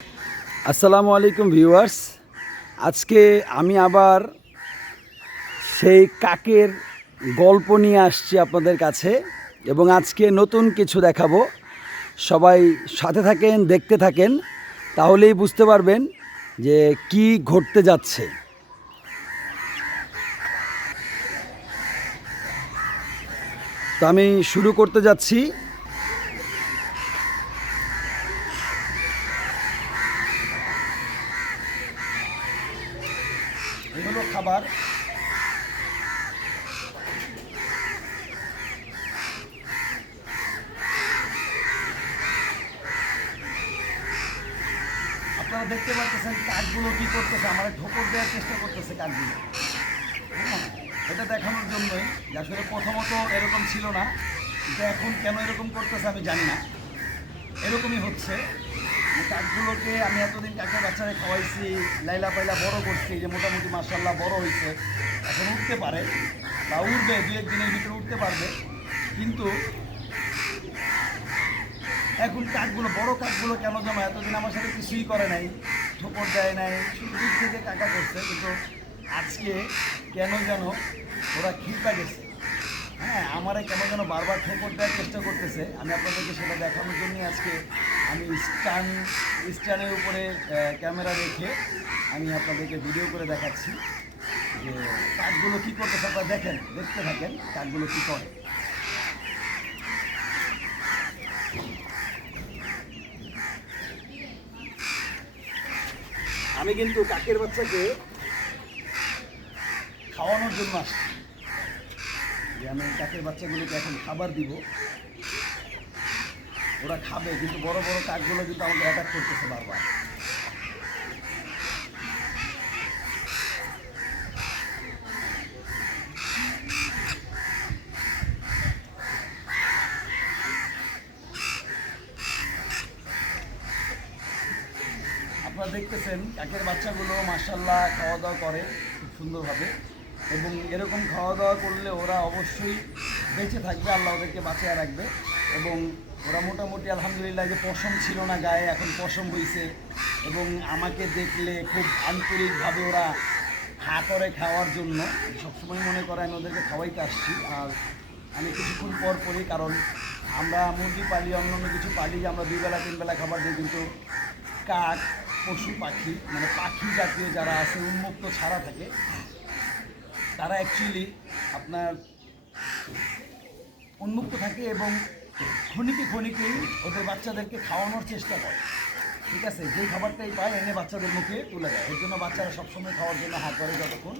আসসালামু আলাইকুম ভিউয়ার্স। আজকে আমি আবার সেই কাকের গল্প নিয়ে আসছি আপনাদের কাছে এবং আজকে নতুন কিছু দেখাবো। সবাই সাথে থাকেন, দেখতে থাকেন, তাহলেই বুঝতে পারবেন যে কি ঘটতে যাচ্ছে। তো আমি শুরু করতে যাচ্ছি। এগুলো খাবার। আপনারা দেখতে পাচ্ছেন কাকগুলো কি করতেছে, আমার ঠোকর দেওয়ার চেষ্টা করতেছে কাকগুলো। হ্যাঁ, এটা দেখানোর জন্যই যে আসলে প্রথমত এরকম ছিল না, কিন্তু এখন কেন এরকম করতেছে আমি জানি না, এরকমই হচ্ছে। কাকগুলোকে আমি এতদিন কাকের বাচ্চারা খাওয়াইছি, লাইলা পাইলা বড় করছি, যে মোটামুটি মাশাআল্লাহ বড় হয়েছে, এখন উঠতে পারে বা উঠবে, দু এক দিনের ভিতরে উঠতে পারবে। কিন্তু এখন কাকগুলো, বড় কাকগুলো কেন যেন এতদিন আমার সাথে কিছুই করে নাই, ঠোকর দেয় নাই, শুধু দূর থেকে কাকা করছে, কিন্তু আজকে কেন যেন ওরা খিলতা গেছে। হ্যাঁ, আমারে কেন যেন বারবার ঠোকর দেওয়ার চেষ্টা করতেছে। আমি আপনাদেরকে সেটা দেখানোর জন্যই আজকে আমি স্ট্যান্ডের উপরে ক্যামেরা রেখে আমি আপনাদেরকে ভিডিও করে দেখাচ্ছি যে কাকগুলো কী করতেছে। আপনারা দেখেন, দেখতে থাকেন কাকগুলো কী করে। আমি কিন্তু কাকের বাচ্চাকে খাওয়ানোর জন্য আসছি, যে আমি কাকের বাচ্চাগুলোকে এখন খাবার দিব, ওরা খাবে, কিন্তু বড় বড় কাকগুলো কিন্তু আমাকে অ্যাটাক করতেছে বারবার। আপনারা দেখতেছেন কাকের বাচ্চাগুলো মাশাআল্লাহ খাওয়া দাওয়া করে খুব সুন্দরভাবে, এবং এরকম খাওয়া দাওয়া করলে ওরা অবশ্যই বেঁচে থাকবে, আল্লাহ ওদেরকে বাঁচিয়ে রাখবে। এবং ওরা মোটামুটি আলহামদুলিল্লাহ, যে পশম ছিল না গায়ে, এখন পশম হয়েছে, এবং আমাকে দেখলে খুব আন্তরিকভাবে ওরা হা করে খাওয়ার জন্য। সবসময় মনে করে আমি ওদেরকে খাওয়াইতে আসছি। আর আমি কিছুক্ষণ পর পরই, কারণ আমরা মুরগি পালি, অন্যান্য কিছু পালি, যে আমরা 2 বেলা 3 বেলা খাবার দিই, কিন্তু কাক, পশু পাখি, মানে পাখি জাতীয় যারা আছে, উন্মুক্ত ছাড়া থাকে, তারা অ্যাকচুয়ালি আপনার উন্মুক্ত থাকে এবং ক্ষণিকে ক্ষণিকেই ওদের বাচ্চাদেরকে খাওয়ানোর চেষ্টা করে। ঠিক আছে, যেই খাবারটাই পায় এনে বাচ্চাদের মুখে তুলে দেয়। এর জন্য বাচ্চারা সবসময় খাওয়ার জন্য হাত করে যতক্ষণ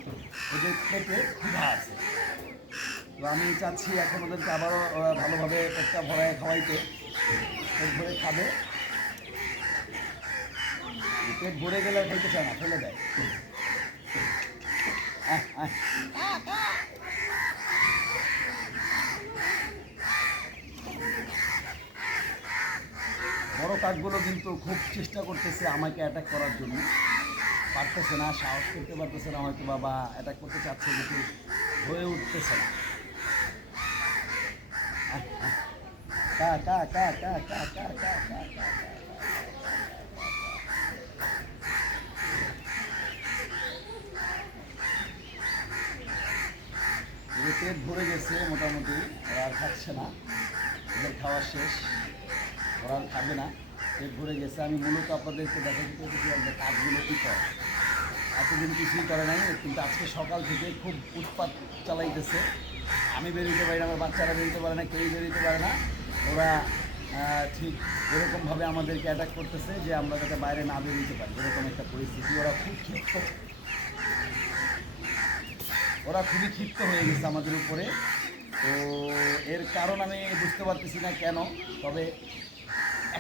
ওদের পেটে ক্ষুধা আছে। তো আমি চাচ্ছি এখন ওদেরকে আবারও ভালোভাবে পেটটা ভরায় খাওয়াইতে। পেট ভরে খাবে, পেট ভরে গেলে খাইতে চায় না, ফেলে দেয়। বড় কাকগুলো কিন্তু খুব চেষ্টা করতেছে আমাকে অ্যাটাক করার জন্য, পারতেছে না, সাহস করতে পারতেছে না হয়তো, বা অ্যাটাক করতে চাচ্ছে কিন্তু হয়ে উঠতেছে না। কা কা কা কা কা কা কা কা কা। এদের পেট ভরে গেছে মোটামুটি, ওরা আর খাচ্ছে না, ওদের খাওয়া শেষ, ওরা আর খাবে না, পেট ভরে গেছে। আমি মূলত আপনাদেরকে দেখাতে চেয়েছি যে কাজগুলো কী করে। এতদিন কিছুই করে নাই, কিন্তু আজকে সকাল থেকে খুব উৎপাত চালাইতেছে। আমি বেরোতে পারি না, আমার বাচ্চারা বেরোতে পারে না, কেউই বেরোতে পারে না। ওরা ঠিক এরকমভাবে আমাদেরকে অ্যাটাক করতেছে যে আমরা যাতে বাইরে না বেরোতে পারি, এরকম একটা পরিস্থিতি। ওরা খুব ক্ষিপ্ত, ওরা খুবই ক্ষিপ্ত হয়ে গেছে আমাদের উপরে। তো এর কারণ আমি বুঝতে পারতেছি না কেন, তবে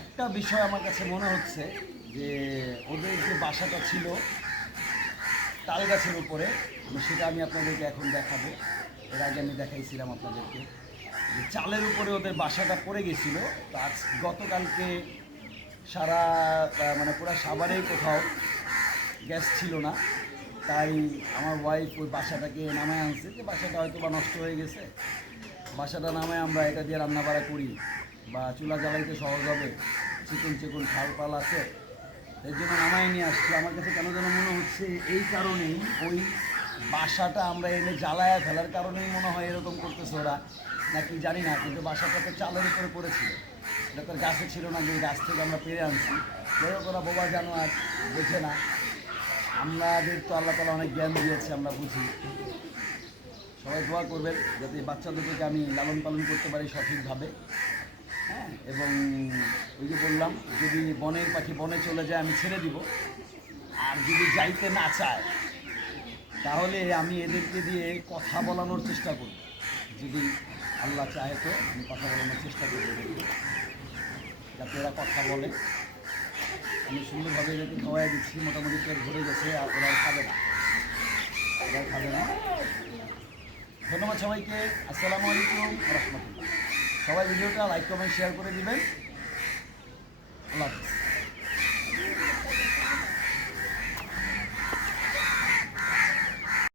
একটা বিষয় আমার কাছে মনে হচ্ছে যে ওদের যে বাসাটা ছিল তাল গাছের উপরে, সেটা আমি আপনাদেরকে এখন দেখাবো। এর আগে আমি দেখাইছিলাম আপনাদেরকে যে চালের উপরে ওদের বাসাটা পড়ে গেছিলো। তো আজ গতকালকে সারা মানে পুরো সাভারেই কোথাও গ্যাস ছিল না, তাই আমার ওয়াইফ ওই বাসাটাকে নামায় আনছে, যে বাসাটা হয়তো বা নষ্ট হয়ে গেছে, বাসাটা নামায় আমরা এটা দিয়ে রান্না বাড়া করি বা চুলা জ্বালাইতে সহজ হবে, চিকন চিকন ঝাল পাল আছে, এর জন্য নামায় নিয়ে আসছি। আমার কাছে কেন যেন মনে হচ্ছে এই কারণেই ওই বাসাটা আমরা এনে জ্বালায়া ফেলার কারণেই মনে হয় এরকম করতেছে ওরা, নাকি জানি না। কিন্তু বাসাটা তো চালের উপরে পড়েছিল, এটা তো আর গাছে ছিল না যে গাছ থেকে আমরা পেরে আনছি। যাই হোক, ওরা বোবা জানোয়ার, বোঝে না। আমাদের তো আল্লাহ তাআলা অনেক জ্ঞান দিয়েছে, আমরা বুঝি। সবাই দোয়া করবেন যাতে এই বাচ্চা দুটোকে আমি লালন পালন করতে পারি সঠিকভাবে। হ্যাঁ, এবং ওই যে বললাম, যদি বনের পাখি বনে চলে যায় আমি ছেড়ে দিব, আর যদি যাইতে না চায় তাহলে আমি এদেরকে দিয়ে কথা বলানোর চেষ্টা করব। যদি আল্লাহ চাহে তো আমি কথা বলানোর চেষ্টা করব এদেরকে, যাতে এরা কথা বলে। আমি সুন্দরভাবে এদেরকে খাওয়াই দিচ্ছি, মোটামুটি পেট ভরে গেছে, আর ওরা খাবে না, ওরা খাবে না। ধন্যবাদ সবাইকে। আসসালামু আলাইকুম রহমতুল্লাহ। সবাই ভিডিওটা লাইক কমেন্ট শেয়ার করে দিবেন। আল্লাহ হাফিজ।